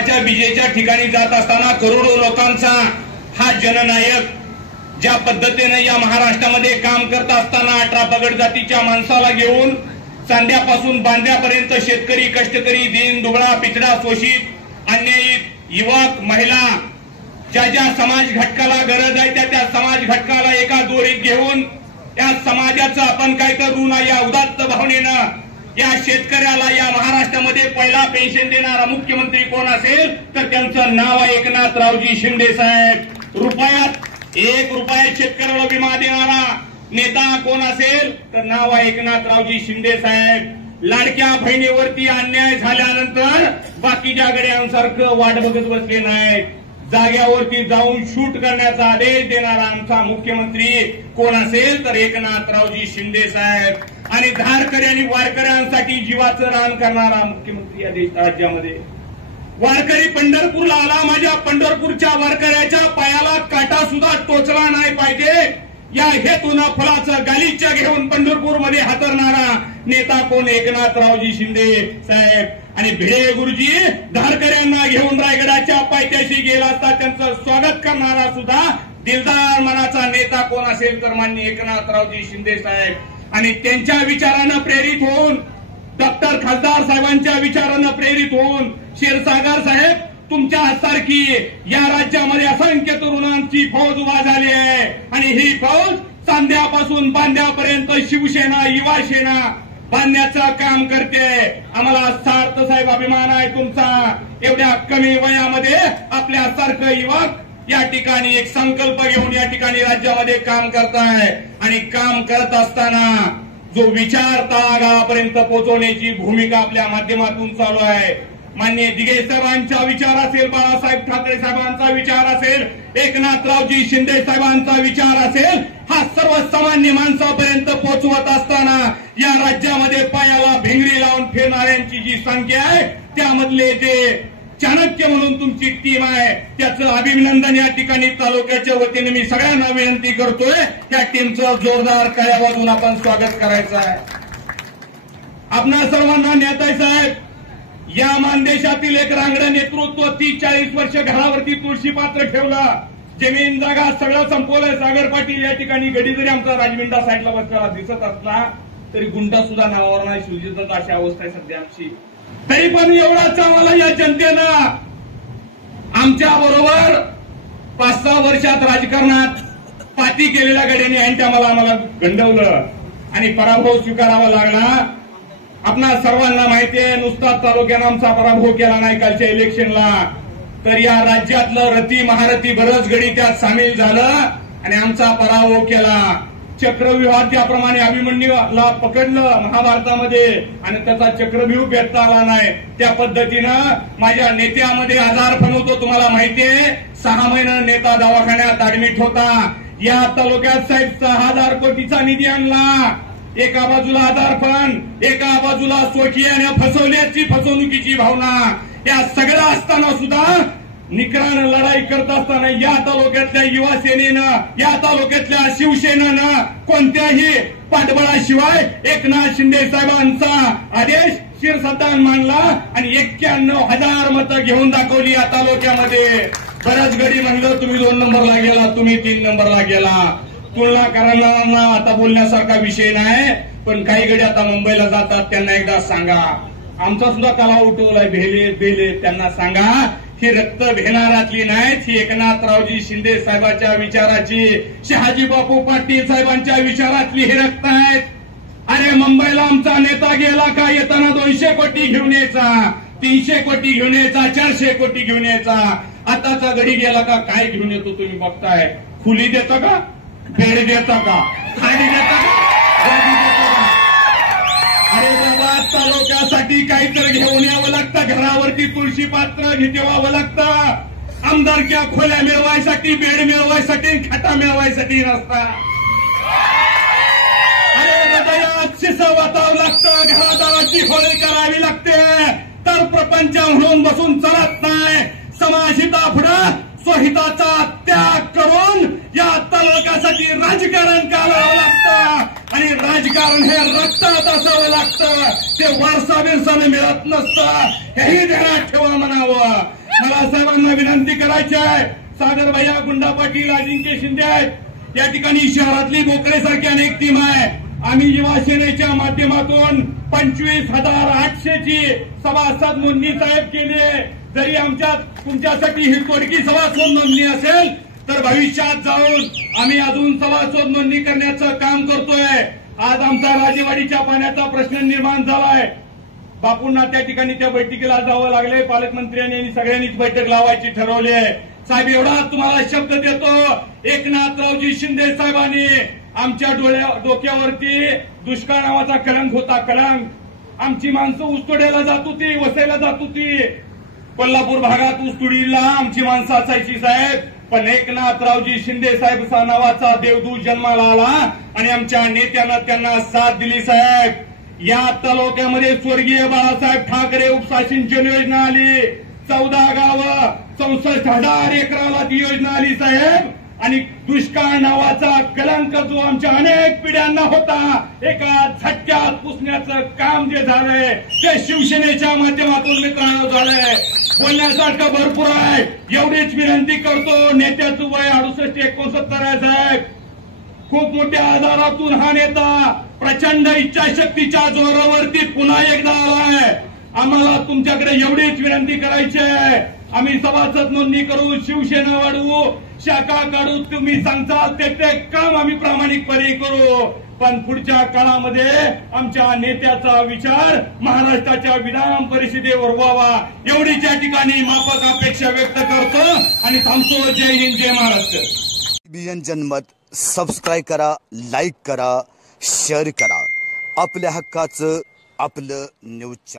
कामाच्या विजेच्या ठिकाणी जात असताना करोडो लोकांचा हा जननायक ज्या पद्धतीने या महाराष्ट्रामध्ये काम करत असताना 18 पगड जातीच्या माणसाला घेऊन चांद्यापासून बांद्यापर्यंत शेतकरी, कष्टकरी, दीन दुबळा, पितळा, शोषित, अन्यायित, युवक, महिला, ज्या ज्या समाज घटकाला गरज आहे त्या समाज घटकाला एका दोरीत घेऊन या समाजाचं आपण काय करू ना, या उदात्त भावनेनं या शेतकऱ्याला या महाराष्ट्रामध्ये पहिला पेन्शन देणारा मुख्यमंत्री कोण असेल तर त्यांचं नाव आहे एकनाथरावजी शिंदे साहेब. रुपयात 1 रुपया शेतकऱ्याला विमा देणारा नेता कोण असेल तर नाव आहे एकनाथरावजी शिंदे साहेब. लाडक्या बहिणीवरती अन्याय झाल्यानंतर बाकीच्या गड्यांसारखं वाट बघत बसले नाहीत. जाग्यावरती जाऊन शूट करण्याचा आदेश देणारा आमचा मुख्यमंत्री कोण असेल तर एकनाथरावजी शिंदे साहेब. आणि धारकरी आणि वारकऱ्यांसाठी जीवाचं रान करणारा मुख्यमंत्री या राज्यामध्ये. वारकरी पंढरपूरला आला, माझ्या पंढरपूरच्या वारकऱ्याच्या पायाला काटा सुद्धा टोचला नाही पाहिजे या हेतून फळाचं गालिच्य घेऊन पंढरपूरमध्ये हातरणारा नेता कोण एकनाथरावजी शिंदे साहेब. आणि भिडे गुरुजी धारकऱ्यांना घेऊन रायगडाच्या पायथ्याशी गेला असता त्यांचं स्वागत करणारा सुद्धा दिलदार मनाचा नेता कोण असेल तर माननीय एकनाथरावजी शिंदे साहेब. आणि त्यांच्या विचारानं प्रेरित होऊन डॉक्टर खासदार साहेबांच्या विचारानं प्रेरित होऊन क्षीरसागर साहेब तुमच्यासारखी या राज्यामध्ये असंख्य तरुणांची फौज उभा झाली आहे. आणि ही फौज चांद्यापासून बांद्यापर्यंत शिवसेना, युवा सेना बांधण्याचं काम करते. आम्हाला सार्थ साहेब अभिमान आहे तुमचा. एवढ्या कमी वयामध्ये आपल्यासारखं युवक या ठिकाणी एक संकल्प घेऊन या ठिकाणी राज्यामध्ये काम करताय. आणि काम करत असताना जो विचार तळागाळापर्यंत पोहोचवण्याची भूमिका आपल्या माध्यमातून चालू आहे. माननीय दिघे साहेबांचा विचार असेल, बाळासाहेब ठाकरे साहेबांचा विचार असेल, एकनाथरावजी शिंदे साहेबांचा विचार असेल, हा सर्वसामान्य माणसापर्यंत पोहोचवत असताना या राज्यामध्ये पायाला भिंगरी लावून फिरणाऱ्यांची जी संख्या आहे त्यामधले जे चाणक्य म्हणून तुमची टीम आहे त्याचं अभिनंदन या ठिकाणी तालुक्याच्या वतीने मी सगळ्यांना विनंती करतोय. त्या टीमचं जोरदार टाळ्या वाजवून आपण स्वागत करायचं आहे. आपणा सर्वांना नेताय साहेब, या मानदेशातील एक रांगडं नेतृत्व 30-40 वर्ष घरावरती तुळशी पात्र ठेवलं, जमीन जागा सगळं संपवलं. सागर पाटील या ठिकाणी गडी जरी आमचा राजविंडा साईडला बसलेला दिसत असला तरी गुंडा सुद्धा नावावर नाही सुजित, अशी अवस्था आहे सध्या आमची. तरी पण एवढाच आम्हाला या जनतेनं आमच्या बरोबर 5-6 वर्षात राजकारणात पाती केलेल्या गड्यांनी आणि आम्हाला गंडवलं आणि पराभव स्वीकारावा लागला. आपणा सर्वांना माहिती आहे, नुसता तालुक्यानं आमचा पराभव केला नाही कालच्या इलेक्शनला, तर या राज्यातलं रती महारथी बरंच गडी त्यात सामील झालं आणि आमचा पराभव केला. चक्रव्यूहात ज्याप्रमाणे अभिमन्यूला पकडलं महाभारतामध्ये आणि त्याचा चक्रव्यूह भेटता आला नाही, त्या पद्धतीनं माझ्या नेत्यामध्ये आजारपण होतो. तुम्हाला माहितीये, 6 महिने नेता दवाखान्यात ऍडमिट होता. या तालुक्यात साहेब 6,000 कोटीचा निधी आणला. एका बाजूला आजारपण, एका बाजूला स्वकीयाने फसवल्याची फसवणुकीची भावना, या सगळं असताना सुद्धा निकरानं लढाई करत असताना या तालुक्यातल्या युवा सेनेनं, या तालुक्यातल्या शिवसेनेनं कोणत्याही पाठबळाशिवाय एकनाथ शिंदे साहेबांचा आदेश शिरसत्तान मानला आणि 91,000 मतं घेऊन दाखवली या तालुक्यामध्ये. बऱ्याच गडी म्हणलं तुम्ही 2 नंबरला गेला, तुम्ही 3 नंबरला गेला. तुलना करणाऱ्यांना आता बोलण्यासारखा विषय नाही, पण काही गडी आता मुंबईला जातात त्यांना एकदा सांगा, आमचा सुद्धा तलाव उठवलाय बेले त्यांना सांगा ही रक्त भेणारातली नाहीत, ही एकनाथरावजी शिंदे साहेबांच्या विचाराची, शहाजी बापू पाटील साहेबांच्या विचारातली ही रक्त आहेत. अरे मुंबईला आमचा नेता गेला का येताना 200 कोटी घेऊन यायचा, 300 कोटी घेऊन यायचा, 400 कोटी घेऊन यायचा. आताचा गडी गेला का काय घेऊन येतो तुम्ही बघताय. खुली देता का, बेड देता का, खाली देता का, अरे बाबा तालुक्यासाठी काहीतरी घेऊन यावं लागतं. घरावरती तुळशी पात्र ठेवावं लागतं. आमदारक्या खोल्या मिळवायसाठी, बेड मिळवायसाठी, खाटा मिळवायसाठी नसता. अरे हृदयात शिसं वाटावं लागतं, घरादाराची होळी करावी लागते, तर प्रपंच म्हणून बसून चालत नाही. समाजहितापुढं स्वहिताचा त्याग करून या तालुक्यासाठी राजकारण करावं लागतं आणि राजकारण हे रक्तात असावं लागतं. ते वारसा बिरसाने मिळत नसतं, हेही ध्यानात ठेवा म्हणावं. मला साहेबांना विनंती करायची आहे, सागर भैया, गुंडा पाटील, अजिंक्य शिंदे आहेत या ठिकाणी, शहरातली बोकडे सारखी अनेक टीम आहे. आम्ही युवा सेनेच्या माध्यमातून 25,800 ची सभासद नोंदणी साहेब केली आहे. जरी तुमच्यासाठी ही तोडगी सभासद नोंदणी असेल तर भविष्यात जाऊन आम्ही अजून सभासद नोंदणी करण्याचं काम करतोय. आज आमचा राजेवाडीच्या पाण्याचा प्रश्न निर्माण झालाय. बापूंना त्या ठिकाणी त्या बैठकीला जावं लागले. पालकमंत्र्यांनी सगळ्यांनीच बैठक लावायची ठरवली आहे. साहेब, एवढा तुम्हाला शब्द देतो, एकनाथरावजी शिंदे साहेबांनी आमच्या डोक्यावरती दुष्काळ नावाचा कलंक होता. कलंक. आमची माणसं ऊसतोड्याला जात होती, वसईला जात होती. कोल्हापूर भागात ऊसतोडीला आमची माणसं असायची साहेब. पण एकनाथरावजी शिंदे साहेब नावाचा देवदूत जन्माला आला आणि आमच्या नेत्यांना त्यांना साथ दिली साहेब. या तालुक्यामध्ये स्वर्गीय बाळासाहेब ठाकरे उपसा सिंचन योजना आली. 14 गावं 64,000 एकराला ती योजना आली साहेब. आणि दुष्काळ नावाचा कलंक जो आमच्या अनेक पिढ्यांना होता, एका झटक्यात पुसण्याचं काम जे झालंय ते शिवसेनेच्या माध्यमातून मित्रांनो झालंय. बोलण्यासारखं भरपूर आहे. एवढीच विनंती करतो, नेत्याचं वय 68-69 आहे साहेब. खूप मोठ्या आजारातून हा नेता प्रचंड इच्छाशक्तीच्या जोरावरती पुन्हा एकदा आलाय. आम्हाला तुमच्याकडे एवढीच विनंती करायची आहे, आम्ही सभासद नोंदणी करू, शिवसेना वाढवू, शाखा काढू, तुम्ही सांगताल ते काम आम्ही प्रामाणिकपणे करू. पण पुढच्या काळामध्ये आमच्या नेत्याचा विचार महाराष्ट्राच्या विधान परिषदेवर व्हावा, एवढीच या ठिकाणी माफक अपेक्षा व्यक्त करतो आणि थांबतो. जय हिंद, जय महाराष्ट्र. बीएन जनमत सबस्क्राईब करा, लाईक करा, शेअर करा. आपल्या हक्काचं आपलं न्यूज.